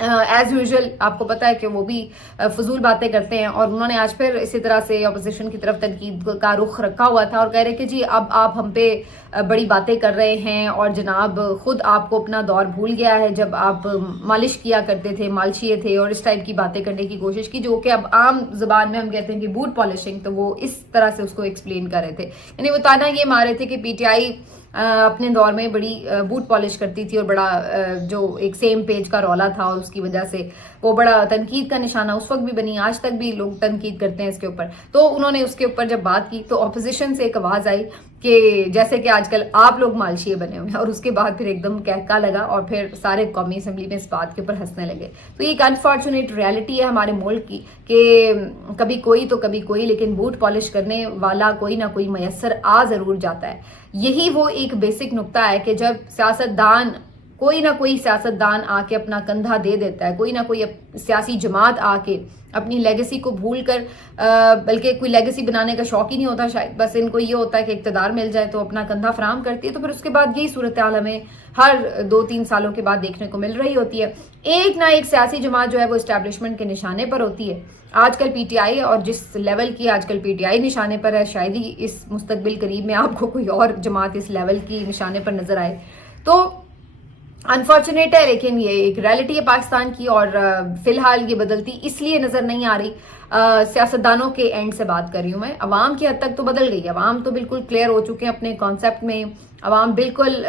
As usual آپ کو پتا ہے کہ وہ بھی فضول باتیں کرتے ہیں، اور انہوں نے آج پھر اسی طرح سے اپوزیشن کی طرف تنقید کا رخ رکھا ہوا تھا اور کہہ رہے کہ جی اب آپ ہم پہ بڑی باتیں کر رہے ہیں، اور جناب خود آپ کو اپنا دور بھول گیا ہے جب آپ مالش کیا کرتے تھے، مالشیے تھے، اور اس ٹائپ کی باتیں کرنے کی کوشش کی، جو کہ اب عام زبان میں ہم کہتے ہیں کہ بوٹ پالشنگ، تو وہ اس طرح سے اس کو ایکسپلین کر رہے تھے، یعنی وہ تانا یہ مار رہے تھے کہ پی ٹی آئی اپنے دور میں بڑی بوٹ پالش کرتی تھی، اور بڑا جو ایک سیم پیج کا رولا تھا، اور اس کی وجہ سے وہ بڑا تنقید کا نشانہ اس وقت بھی بنی، آج تک بھی لوگ تنقید کرتے ہیں اس کے اوپر۔ تو انہوں نے اس کے اوپر جب بات کی تو اپوزیشن سے ایک آواز آئی کہ جیسے کہ آج کل آپ لوگ مالشیے بنے ہوئے ہیں، اور اس کے بعد پھر ایک دم کہکا لگا، اور پھر سارے قومی اسمبلی میں اس بات کے اوپر ہنسنے لگے۔ تو یہ ایک انفارچونیٹ ریالٹی ہے ہمارے ملک کی کہ کبھی کوئی تو کبھی کوئی، لیکن بوٹ پالش کرنے والا کوئی نہ کوئی میسر آ ضرور جاتا ہے۔ یہی وہ ایک بیسک نقطہ ہے کہ جب سیاستدان، کوئی نہ کوئی سیاستدان آ کے اپنا کندھا دے دیتا ہے، کوئی نہ کوئی سیاسی جماعت آ کے اپنی لیگیسی کو بھول کر، بلکہ کوئی لیگیسی بنانے کا شوق ہی نہیں ہوتا شاید، بس ان کو یہ ہوتا ہے کہ اقتدار مل جائے تو اپنا کندھا فراہم کرتی ہے، تو پھر اس کے بعد یہی صورتحال ہمیں ہر 2-3 سالوں کے بعد دیکھنے کو مل رہی ہوتی ہے۔ ایک نہ ایک سیاسی جماعت جو ہے وہ اسٹیبلشمنٹ کے نشانے پر ہوتی ہے۔ آج کل پی ٹی آئی، اور جس لیول کی آج کل پی ٹی آئی نشانے پر ہے، شاید ہی اس مستقبل قریب میں آپ کو کوئی اور جماعت اس لیول کی نشانے پر نظر آئے۔ تو انفارچونیٹ ہے، لیکن یہ ایک ریالٹی ہے پاکستان کی، اور فی الحال یہ بدلتی اس لیے نظر نہیں آ رہی۔ سیاستدانوں کے اینڈ سے بات کر رہی ہوں میں، عوام کی حد تک تو بدل گئی، عوام تو بالکل کلیئر ہو چکے ہیں اپنے کانسیپٹ میں، عوام بالکل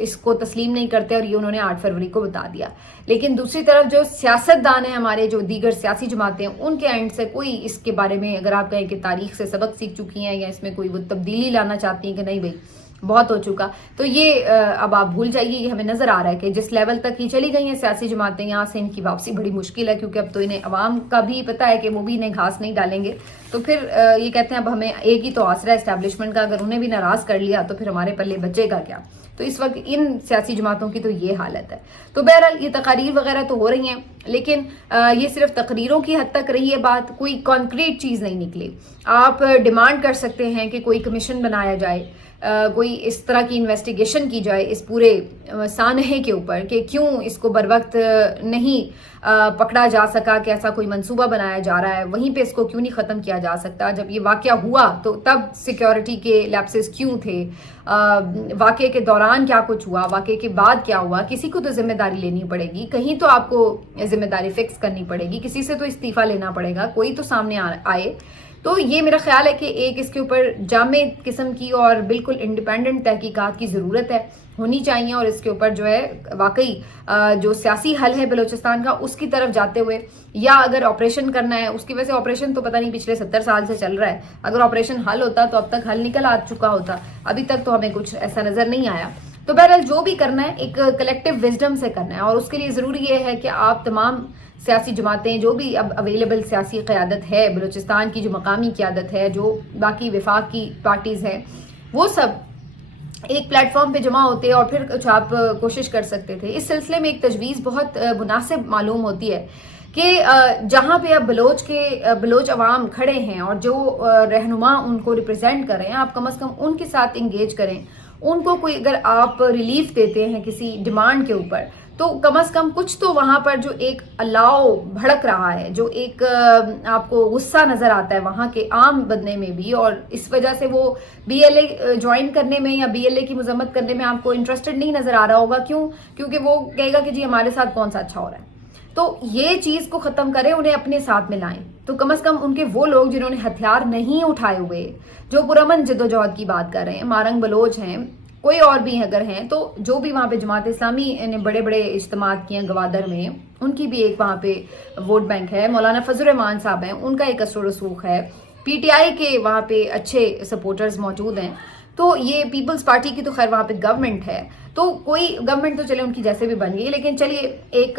اس کو تسلیم نہیں کرتے، اور یہ انہوں نے 8 فروری کو بتا دیا۔ لیکن دوسری طرف جو سیاستدان ہیں ہمارے، جو دیگر سیاسی جماعتیں، ان کے اینڈ سے کوئی اس کے بارے میں، اگر آپ کہیں کہ تاریخ سے سبق سیکھ چکی ہیں یا اس میں کوئی وہ تبدیلی لانا چاہتی ہیں کہ نہیں بھائی بہت ہو چکا، تو یہ اب آپ بھول جائیے۔ یہ ہمیں نظر آ رہا ہے کہ جس لیول تک یہ چلی گئی ہیں سیاسی جماعتیں، یہاں سے ان کی واپسی بڑی مشکل ہے، کیونکہ اب تو انہیں عوام کا بھی پتہ ہے کہ وہ بھی انہیں گھاس نہیں ڈالیں گے، تو پھر یہ کہتے ہیں اب ہمیں ایک ہی تو آسرا ہے اسٹیبلشمنٹ کا، اگر انہیں بھی ناراض کر لیا تو پھر ہمارے پلے بچے گا کیا؟ تو اس وقت ان سیاسی جماعتوں کی تو یہ حالت ہے۔ تو بہرحال یہ تقاریر وغیرہ تو ہو رہی ہیں، لیکن یہ صرف تقریروں کی حد تک رہی ہے بات، کوئی کانکریٹ چیز نہیں نکلی۔ آپ ڈیمانڈ کر سکتے ہیں کہ کوئی کمیشن بنایا جائے، کوئی اس طرح کی انویسٹیگیشن کی جائے اس پورے سانحے کے اوپر کہ کیوں اس کو بر وقت نہیں پکڑا جا سکا، کہ ایسا کوئی منصوبہ بنایا جا رہا ہے، وہیں پہ اس کو کیوں نہیں ختم کیا جا سکتا، جب یہ واقعہ ہوا تو تب سیکیورٹی کے لیپسز کیوں تھے، واقعے کے دوران کیا کچھ ہوا، واقعے کے بعد کیا ہوا، کسی کو تو ذمہ داری لینی پڑے گی، کہیں تو آپ کو ذمہ داری فکس کرنی پڑے گی، کسی سے تو استعفیٰ لینا پڑے گا، کوئی تو سامنے آئے۔ تو یہ میرا خیال ہے کہ ایک اس کے اوپر جامع قسم کی اور بالکل انڈیپینڈنٹ تحقیقات کی ضرورت ہے، ہونی چاہیے، اور اس کے اوپر جو ہے واقعی جو سیاسی حل ہے بلوچستان کا اس کی طرف جاتے ہوئے، یا اگر آپریشن کرنا ہے اس کی وجہ سے، آپریشن تو پتہ نہیں پچھلے 70 سال سے چل رہا ہے، اگر آپریشن حل ہوتا تو اب تک حل نکل آ چکا ہوتا، ابھی تک تو ہمیں کچھ ایسا نظر نہیں آیا۔ تو بہرحال جو بھی کرنا ہے ایک کلیکٹیو وزڈم سے کرنا ہے، اور اس کے لیے ضروری یہ ہے کہ آپ تمام سیاسی جماعتیں، جو بھی اب اویلیبل سیاسی قیادت ہے بلوچستان کی، جو مقامی قیادت ہے، جو باقی وفاق کی پارٹیز ہیں، وہ سب ایک پلیٹ فارم پہ جمع ہوتے اور پھر کچھ آپ کوشش کر سکتے تھے۔ اس سلسلے میں ایک تجویز بہت مناسب معلوم ہوتی ہے کہ جہاں پہ اب بلوچ عوام کھڑے ہیں اور جو رہنما ان کو ریپرزینٹ کر رہے ہیں، آپ کم از کم ان کے ساتھ انگیج کریں، ان کو کوئی اگر آپ ریلیف دیتے ہیں کسی ڈیمانڈ کے اوپر، تو کم از کم کچھ تو وہاں پر جو ایک الاؤ بھڑک رہا ہے، جو ایک آپ کو غصہ نظر آتا ہے وہاں کے عام بندے میں بھی، اور اس وجہ سے وہ بی ایل اے جوائن کرنے میں یا بی ایل اے کی مذمت کرنے میں آپ کو انٹرسٹڈ نہیں نظر آ رہا ہوگا۔ کیوں؟ کیونکہ وہ کہے گا کہ جی ہمارے ساتھ کون سا اچھا ہو رہا ہے۔ تو یہ چیز کو ختم کریں، انہیں اپنے ساتھ ملائیں، تو کم از کم ان کے وہ لوگ جنہوں نے ہتھیار نہیں اٹھائے ہوئے، جو پرامن جدوجہد کی بات کر رہے ہیں، مارنگ بلوچ ہیں، کوئی اور بھی اگر ہیں، تو جو بھی وہاں پہ جماعت اسلامی نے بڑے بڑے اجتماعات کیے ہیں گوادر میں، ان کی بھی ایک وہاں پہ ووٹ بینک ہے، مولانا فضل الرحمان صاحب ہیں، ان کا ایک اثر و رسوخ ہے، پی ٹی آئی کے وہاں پہ اچھے سپورٹرز موجود ہیں، تو یہ پیپلز پارٹی کی تو خیر وہاں پہ گورنمنٹ ہے، تو کوئی گورنمنٹ تو چلے ان کی جیسے بھی بن گئی، لیکن چلیے ایک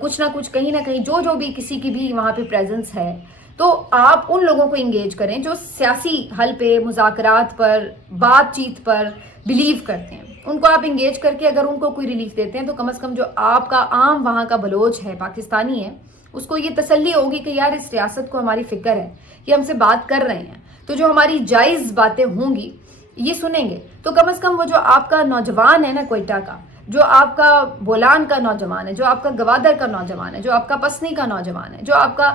کچھ نہ کچھ کہیں نہ کہیں جو بھی کسی کی بھی وہاں پہ پریزنس ہے، تو آپ ان لوگوں کو انگیج کریں جو سیاسی حل پہ، مذاکرات پر، بات چیت پر بلیو کرتے ہیں، ان کو آپ انگیج کر کے اگر ان کو کوئی ریلیف دیتے ہیں، تو کم از کم جو آپ کا عام وہاں کا بلوچ ہے، پاکستانی ہے، اس کو یہ تسلی ہوگی کہ یار اس ریاست کو ہماری فکر ہے، یہ ہم سے بات کر رہے ہیں، تو جو ہماری جائز باتیں ہوں گی یہ سنیں گے، تو کم از کم وہ جو آپ کا نوجوان ہے نا کوئٹہ کا، جو آپ کا بولان کا نوجوان ہے، جو آپ کا گوادر کا نوجوان ہے، جو آپ کا پسنی کا نوجوان ہے، جو آپ کا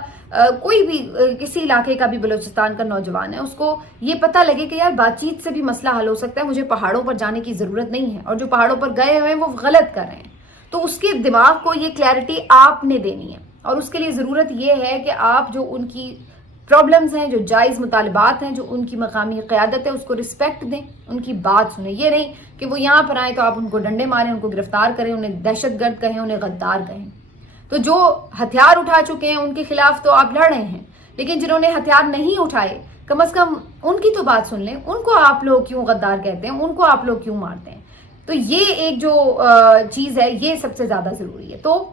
کوئی بھی کسی علاقے کا بھی بلوچستان کا نوجوان ہے، اس کو یہ پتہ لگے کہ یار بات چیت سے بھی مسئلہ حل ہو سکتا ہے، مجھے پہاڑوں پر جانے کی ضرورت نہیں ہے، اور جو پہاڑوں پر گئے ہوئے ہیں وہ غلط کر رہے ہیں. تو اس کے دماغ کو یہ کلیئرٹی آپ نے دینی ہے، اور اس کے لیے ضرورت یہ ہے کہ آپ جو ان کی پرابلمز ہیں، جو جائز مطالبات ہیں، جو ان کی مقامی قیادت ہے، اس کو رسپیکٹ دیں، ان کی بات سنیں. یہ نہیں کہ وہ یہاں پر آئیں تو آپ ان کو ڈنڈے ماریں، ان کو گرفتار کریں، انہیں دہشت گرد کہیں، انہیں غدار کہیں. تو جو ہتھیار اٹھا چکے ہیں ان کے خلاف تو آپ لڑ رہے ہیں، لیکن جنہوں نے ہتھیار نہیں اٹھائے کم از کم ان کی تو بات سن لیں. ان کو آپ لوگ کیوں غدار کہتے ہیں، ان کو آپ لوگ کیوں مارتے ہیں؟ تو یہ ایک جو چیز ہے یہ سب سے زیادہ ضروری ہے. تو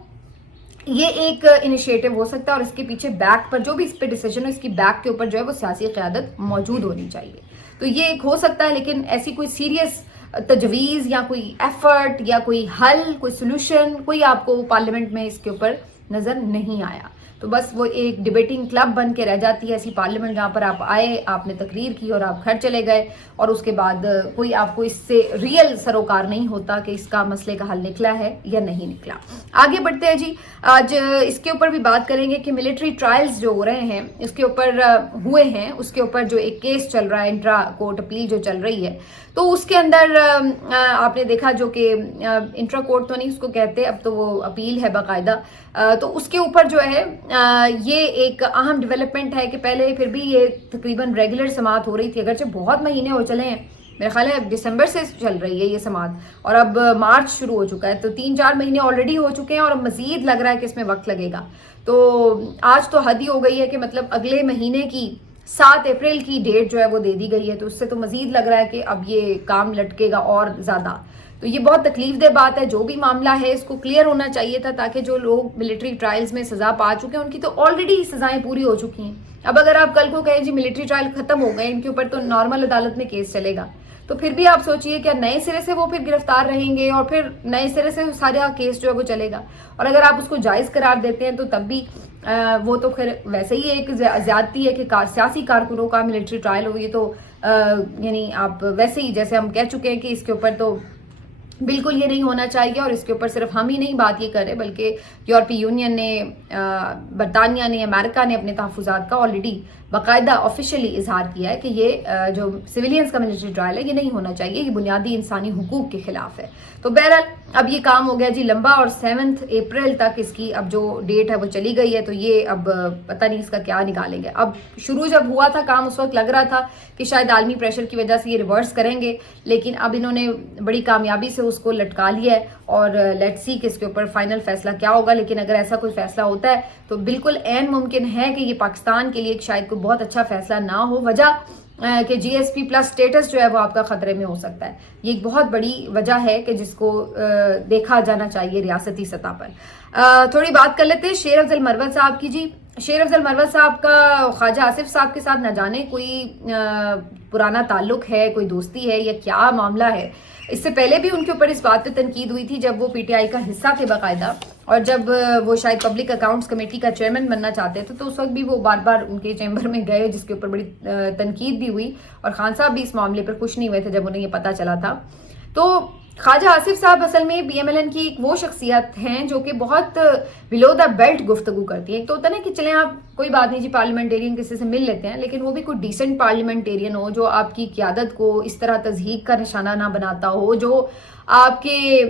یہ ایک انیشیٹو ہو سکتا ہے، اور اس کے پیچھے بیک پر جو بھی اس پہ ڈیسیجن ہو، اس کی بیک کے اوپر جو ہے وہ سیاسی قیادت موجود ہونی چاہیے. تو یہ ایک ہو سکتا ہے، لیکن ایسی کوئی سیریس تجویز یا کوئی ایفرٹ یا کوئی حل، کوئی سلوشن کوئی آپ کو پارلیمنٹ میں اس کے اوپر نظر نہیں آیا. تو بس وہ ایک ڈیبیٹنگ کلب بن کے رہ جاتی ہے ایسی پارلیمنٹ، جہاں پر آپ آئے، آپ نے تقریر کی اور آپ گھر چلے گئے، اور اس کے بعد کوئی آپ کو اس سے ریئل سروکار نہیں ہوتا کہ اس کا مسئلے کا حل نکلا ہے یا نہیں نکلا. آگے بڑھتے ہیں جی. آج اس کے اوپر بھی بات کریں گے کہ ملٹری ٹرائلز جو ہو رہے ہیں، اس کے اوپر ہوئے ہیں، اس کے اوپر جو ایک کیس چل رہا ہے، انٹرا کورٹ اپیل جو چل رہی ہے، تو اس کے اندر آپ نے دیکھا جو کہ انٹرا کورٹ تو نہیں اس کو کہتے، اب تو وہ اپیل ہے باقاعدہ. تو اس کے اوپر جو ہے یہ ایک اہم ڈیولپمنٹ ہے کہ پہلے پھر بھی یہ تقریباً ریگولر سماعت ہو رہی تھی، اگرچہ بہت مہینے ہو چلے ہیں، میرا خیال ہے دسمبر سے چل رہی ہے یہ سماعت، اور اب مارچ شروع ہو چکا ہے، تو 3-4 مہینے آلریڈی ہو چکے ہیں، اور اب مزید لگ رہا ہے کہ اس میں وقت لگے گا. تو آج تو حد ہی ہو گئی ہے کہ مطلب اگلے مہینے کی 7 اپریل کی ڈیٹ جو ہے وہ دے دی گئی ہے، تو اس سے تو مزید لگ رہا ہے کہ اب یہ کام لٹکے گا اور زیادہ. تو یہ بہت تکلیف دہ بات ہے. جو بھی معاملہ ہے اس کو کلیئر ہونا چاہیے تھا، تاکہ جو لوگ ملٹری ٹرائلز میں سزا پا چکے ہیں ان کی تو آلریڈی سزائیں پوری ہو چکی ہیں. اب اگر آپ کل کو کہیں جی ملٹری ٹرائل ختم ہو گئے، ان کے اوپر تو نارمل عدالت میں کیس چلے گا، تو پھر بھی آپ سوچئے کہ نئے سرے سے وہ پھر گرفتار رہیں گے، اور پھر نئے سرے سے سارا کیس جو ہے وہ چلے گا. اور اگر آپ اس کو جائز قرار دیتے ہیں تو تب بھی وہ تو پھر ویسے ہی ایک زیادتی ہے کہ سیاسی کارکنوں کا ملٹری ٹرائل ہو. یہ تو یعنی آپ ویسے ہی جیسے ہم کہہ چکے ہیں کہ اس کے اوپر تو بالکل یہ نہیں ہونا چاہیے، اور اس کے اوپر صرف ہم ہی نہیں بات یہ کر رہے، بلکہ یورپی یونین نے، برطانیہ نے، امریکہ نے اپنے تحفظات کا آلریڈی باقاعدہ آفیشلی اظہار کیا ہے کہ یہ جو سویلینز کا ملٹری ٹرائل ہے یہ نہیں ہونا چاہیے، یہ بنیادی انسانی حقوق کے خلاف ہے. تو بہرحال اب یہ کام ہو گیا جی لمبا، اور 7 اپریل تک اس کی اب جو ڈیٹ ہے وہ چلی گئی ہے. تو یہ اب پتہ نہیں اس کا کیا نکالیں گے. اب شروع جب ہوا تھا کام اس وقت لگ رہا تھا کہ شاید عالمی پریشر کی وجہ سے یہ ریورس کریں گے، لیکن اب انہوں نے بڑی کامیابی سے اس کو لٹکا لیا ہے، اور لیٹس سی کہ اس کے اوپر فائنل فیصلہ کیا ہوگا. لیکن اگر ایسا کوئی فیصلہ ہوتا ہے تو بالکل عین ممکن ہے کہ یہ پاکستان کے لیے ایک شاید کوئی بہت اچھا فیصلہ نہ ہو. وجہ کہ جی ایس پی پلس سٹیٹس جو ہے وہ آپ کا خطرے میں ہو سکتا ہے. یہ ایک بہت بڑی وجہ ہے کہ جس کو دیکھا جانا چاہیے ریاستی سطح پر. تھوڑی بات کر لیتے ہیں شیر افضل مروت صاحب کی. جی شیر افضل مروت صاحب کا خواجہ آصف صاحب کے ساتھ نہ جانے کوئی پرانا تعلق ہے، کوئی دوستی ہے، یا کیا معاملہ ہے. اس سے پہلے بھی ان کے اوپر اس بات پہ تنقید ہوئی تھی جب وہ پی ٹی آئی کا حصہ تھے باقاعدہ، اور جب وہ شاید پبلک اکاؤنٹس کمیٹی کا چیئرمین بننا چاہتے تھے، تو اس وقت بھی وہ بار بار ان کے چیمبر میں گئے، جس کے اوپر بڑی تنقید بھی ہوئی، اور خان صاحب بھی اس معاملے پر خوش نہیں ہوئے تھے جب انہیں یہ پتہ چلا تھا. تو خواجہ آصف صاحب اصل میں بی ایم ایل این کی ایک وہ شخصیت ہیں جو کہ بہت بلو دا بیلٹ گفتگو کرتی ہیں. ایک تو ہوتا ہے نا کہ چلیں آپ کوئی بات نہیں جی پارلیمنٹیرین کسی سے مل لیتے ہیں، لیکن وہ بھی کوئی ڈیسنٹ پارلیمنٹیرین ہو جو آپ کی قیادت کو اس طرح تضحیک کا نشانہ نہ بناتا ہو، جو آپ کے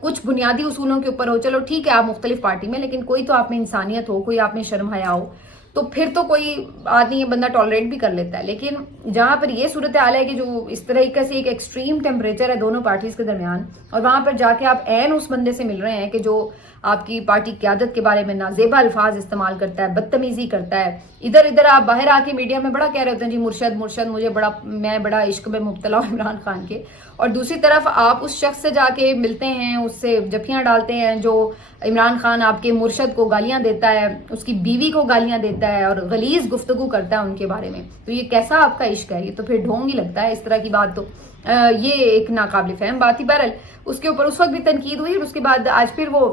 کچھ بنیادی اصولوں کے اوپر ہو. چلو ٹھیک ہے آپ مختلف پارٹی میں، لیکن کوئی تو آپ میں انسانیت ہو، کوئی آپ میں شرم حیا ہو، تو پھر تو کوئی آدمی یہ بندہ ٹالریٹ بھی کر لیتا ہے. لیکن جہاں پر یہ صورتحال ہے کہ جو اس طریقے سے ایک ایکسٹریم ٹیمپریچر ہے دونوں پارٹیز کے درمیان، اور وہاں پر جا کے آپ عین اس بندے سے مل رہے ہیں کہ جو آپ کی پارٹی قیادت کے بارے میں نازیبا الفاظ استعمال کرتا ہے، بدتمیزی کرتا ہے. ادھر آپ باہر آ کے میڈیا میں بڑا کہہ رہے ہوتے ہیں جی مرشد میں بڑا عشق میں مبتلا ہوں عمران خان کے، اور دوسری طرف آپ اس شخص سے جا کے ملتے ہیں، اس سے جفیاں ڈالتے ہیں جو عمران خان آپ کے مرشد کو گالیاں دیتا ہے، اس کی بیوی کو گالیاں دیتا ہے، اور غلیظ گفتگو کرتا ہے ان کے بارے میں. تو یہ کیسا آپ کا عشق ہے؟ یہ تو پھر ڈھونگ ہی لگتا ہے اس طرح کی بات. تو یہ ایک ناقابل فہم بات تھی. بہرحال اس کے اوپر اس وقت بھی تنقید ہوئی، اور اس کے بعد آج پھر وہ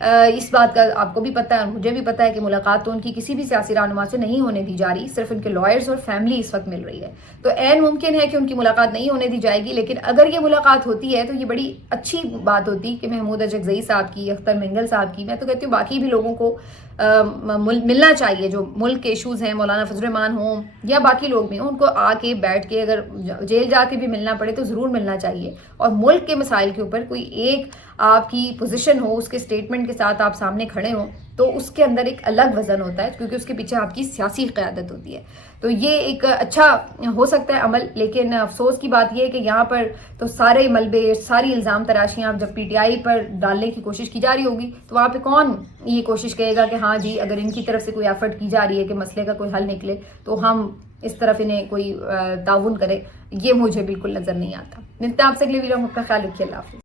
اس بات کا آپ کو بھی پتہ ہے اور مجھے بھی پتہ ہے کہ ملاقات تو ان کی کسی بھی سیاسی رہنما سے نہیں ہونے دی جا رہی، صرف ان کے لائرز اور فیملی اس وقت مل رہی ہے. تو عین ممکن ہے کہ ان کی ملاقات نہیں ہونے دی جائے گی، لیکن اگر یہ ملاقات ہوتی ہے تو یہ بڑی اچھی بات ہوتی کہ محمود اجگزئی صاحب کی، اختر مینگل صاحب کی، میں تو کہتی ہوں باقی بھی لوگوں کو ملنا چاہیے جو ملک کے ایشوز ہیں، مولانا فضل الرحمان ہوں یا باقی لوگ بھی ہوں، ان کو آ کے بیٹھ کے اگر جیل جا کے بھی ملنا پڑے تو ضرور ملنا چاہیے، اور ملک کے مسائل کے اوپر کوئی ایک آپ کی پوزیشن ہو، اس کے سٹیٹمنٹ کے ساتھ آپ سامنے کھڑے ہوں تو اس کے اندر ایک الگ وزن ہوتا ہے، کیونکہ اس کے پیچھے آپ کی سیاسی قیادت ہوتی ہے. تو یہ ایک اچھا ہو سکتا ہے عمل، لیکن افسوس کی بات یہ ہے کہ یہاں پر تو سارے ملبے، ساری الزام تراشیاں جب پی ٹی آئی پر ڈالنے کی کوشش کی جا رہی ہوگی تو وہاں پہ کون یہ کوشش کرے گا کہ ہاں جی اگر ان کی طرف سے کوئی ایفرٹ کی جا رہی ہے کہ مسئلے کا کوئی حل نکلے تو ہم اس طرف انہیں کوئی تعاون کرے. یہ مجھے بالکل نظر نہیں آتا. ملتے ہیں آپ سے اگلے ویڈیو میں، اپنا خیال رکھیے. اللہ حافظ.